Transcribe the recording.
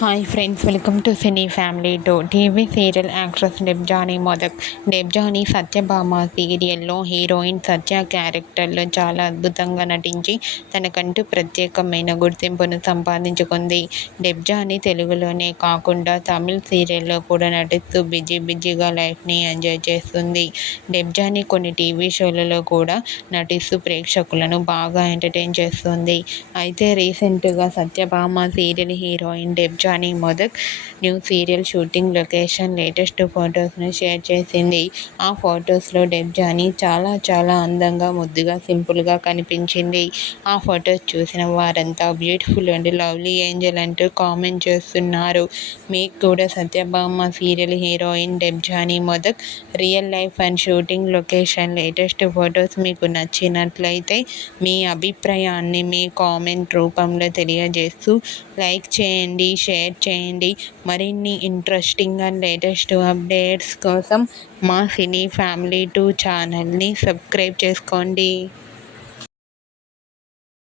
Hi friends, welcome to cine family two. TV serial actress Debjani Modak. Debjani Satyabhama సీరియల్లో heroine సత్య క్యారెక్టర్లో చాలా అద్భుతంగా నటించి తనకంటూ ప్రత్యేకమైన గుర్తింపును సంపాదించుకుంది. డెబ్జానీ తెలుగులోనే కాకుండా తమిళ్ సీరియల్లో కూడా నటిస్తూ బిజీగా లైఫ్ని ఎంజాయ్ చేస్తుంది. డెబ్జానీ కొన్ని టీవీ షోలలో కూడా నటిస్తూ ప్రేక్షకులను బాగా ఎంటర్టైన్ చేస్తుంది. అయితే రీసెంట్గా Satyabhama serial heroine Debjani Modak new serial shooting location latest ఫొటోస్ను షేర్ చేసింది. ఆ ఫొటోస్లో డెబ్జానీ చాలా అందంగా, ముద్దుగా, సింపుల్గా కనిపించింది. ఆ ఫొటోస్ చూసిన వారంతా బ్యూటిఫుల్ అండ్ లవ్లీ ఏంజల్ అంటూ కామెంట్ చేస్తున్నారు. మీకు కూడా Satyabhama serial heroine Debjani Modak real life and shooting location latest photos మీకు నచ్చినట్లయితే మీ అభిప్రాయాన్ని మీ కామెంట్ రూపంలో తెలియజేస్తూ లైక్ చేయండి, షేర్ చేయండి. మరిన్ని ఇంట్రెస్టింగ్ అండ్ లేటెస్ట్ అప్డేట్స్ కోసం మా సినీ ఫ్యామిలీ 2 ఛానల్ని సబ్స్క్రైబ్ చేసుకోండి.